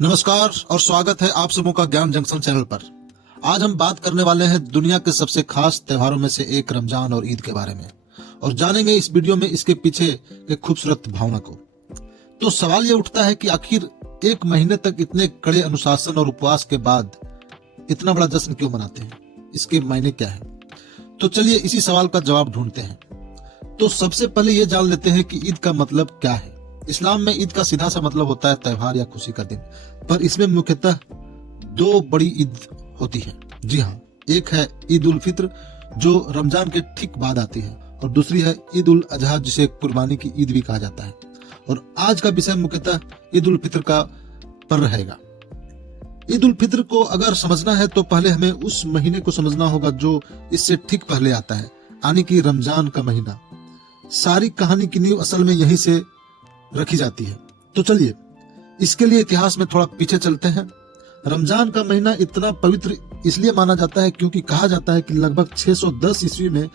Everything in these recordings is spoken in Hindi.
नमस्कार और स्वागत है आप सबों का ज्ञान जंक्शन चैनल पर। आज हम बात करने वाले हैं दुनिया के सबसे खास त्योहारों में से एक रमजान और ईद के बारे में और जानेंगे इस वीडियो में इसके पीछे के खूबसूरत भावना को। तो सवाल ये उठता है कि आखिर एक महीने तक इतने कड़े अनुशासन और उपवास के बाद इतना बड़ा जश्न क्यों मनाते हैं, इसके मायने क्या है? तो चलिए इसी सवाल का जवाब ढूंढते हैं। तो सबसे पहले ये जान लेते हैं कि ईद का मतलब क्या है। इस्लाम में ईद का सीधा सा मतलब होता है त्योहार या खुशी का दिन, पर इसमें मुख्यतः दो बड़ी ईद होती है। जी हाँ, एक है ईद उल फित्र जो रमजान के ठीक बाद आती है और दूसरी है ईद उल अजहा जिसे कुर्बानी की ईद भी कहा जाता है। और आज का विषय मुख्यतः ईद उल फित्र का पर रहेगा। ईद उल फित्र को अगर समझना है तो पहले हमें उस महीने को समझना होगा जो इससे ठीक पहले आता है, यानी कि रमजान का महीना। सारी कहानी की नींव असल में यहीं से रखी जाती है। तो चलिए इसके लिए इतिहास में थोड़ा पीछे चलते हैं। रमजान का महीना इतना पवित्र इसलिए माना जाता है क्योंकि कहा जाता है कि लगभग 610 ईस्वी में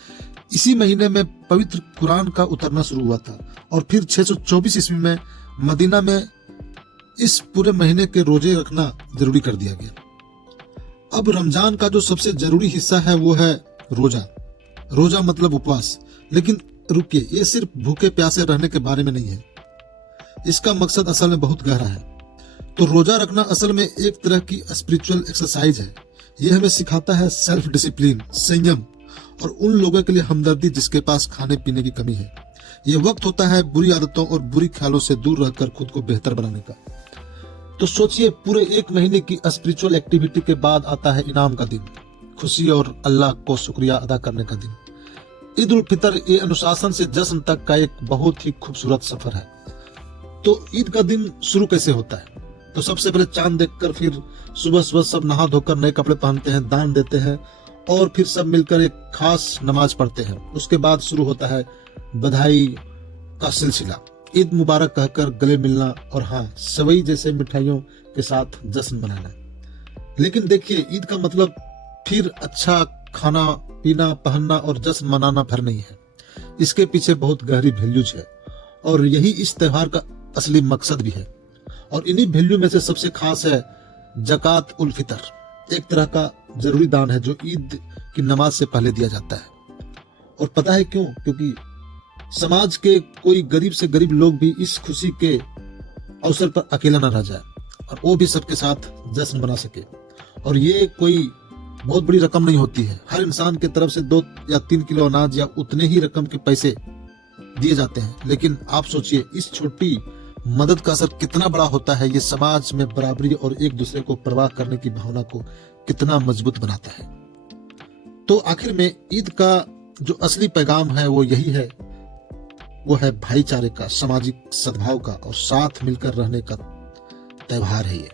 इसी महीने में पवित्र कुरान का उतरना शुरू हुआ था और फिर 624 ईस्वी में मदीना में इस पूरे महीने के रोजे रखना जरूरी कर दिया गया। अब रमजान का जो सबसे जरूरी हिस्सा है वो है रोजा। रोजा मतलब उपवास। लेकिन रुकिए, ये सिर्फ भूखे प्यासे रहने के बारे में नहीं है। इसका मकसद असल में बहुत गहरा है। तो रोजा रखना असल में एक तरह की स्पिरिचुअल एक्सरसाइज है। यह हमें सिखाता है सेल्फ डिसिप्लिन, संयम और उन लोगों के लिए हमदर्दी जिसके पास खाने पीने की कमी है। यह वक्त होता है बुरी आदतों और बुरी ख्यालों से दूर रहकर खुद को बेहतर बनाने का। तो सोचिए, पूरे एक महीने की स्पिरिचुअल एक्टिविटी के बाद आता है इनाम का दिन, खुशी और अल्लाह को शुक्रिया अदा करने का दिन। ईद उल फितर ये अनुशासन से जश्न तक का एक बहुत ही खूबसूरत सफर है। तो ईद का दिन शुरू कैसे होता है? तो सबसे पहले चांद देखकर फिर सुबह सुबह सब नहा धोकर नए कपड़े पहनते हैं, दान देते हैं और फिर सब मिलकर एक खास नमाज पढ़ते हैं। उसके बाद शुरू होता है बधाई का सिलसिला, ईद मुबारक कहकर गले मिलना और हाँ, सेवई जैसे मिठाइयों के साथ जश्न मनाना। लेकिन देखिए, ईद का मतलब फिर अच्छा खाना पीना, पहनना और जश्न मनाना भर नहीं है। इसके पीछे बहुत गहरी वैल्यूज है और यही इस त्योहार का असली मकसद भी है। और इन्हीं वैल्यू में से सबसे खास है जकात उल फितर। एक तरह का जरूरी दान है जो ईद की नमाज से पहले दिया जाता है। और पता है क्यों? क्योंकि समाज के कोई गरीब से गरीब लोग भी इस खुशी के अवसर पर अकेला न रह जाए और वो भी सबके साथ जश्न मना सके। और ये कोई बहुत बड़ी रकम नहीं होती है। हर इंसान की तरफ से 2 या 3 किलो अनाज या उतने ही रकम के पैसे दिए जाते हैं। लेकिन आप सोचिए, इस छोटी मदद का असर कितना बड़ा होता है। ये समाज में बराबरी और एक दूसरे को परवाह करने की भावना को कितना मजबूत बनाता है। तो आखिर में ईद का जो असली पैगाम है वो यही है, वो है भाईचारे का, सामाजिक सद्भाव का और साथ मिलकर रहने का त्योहार है ये।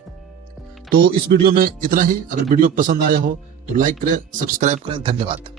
तो इस वीडियो में इतना ही। अगर वीडियो पसंद आया हो तो लाइक करें, सब्सक्राइब करें। धन्यवाद।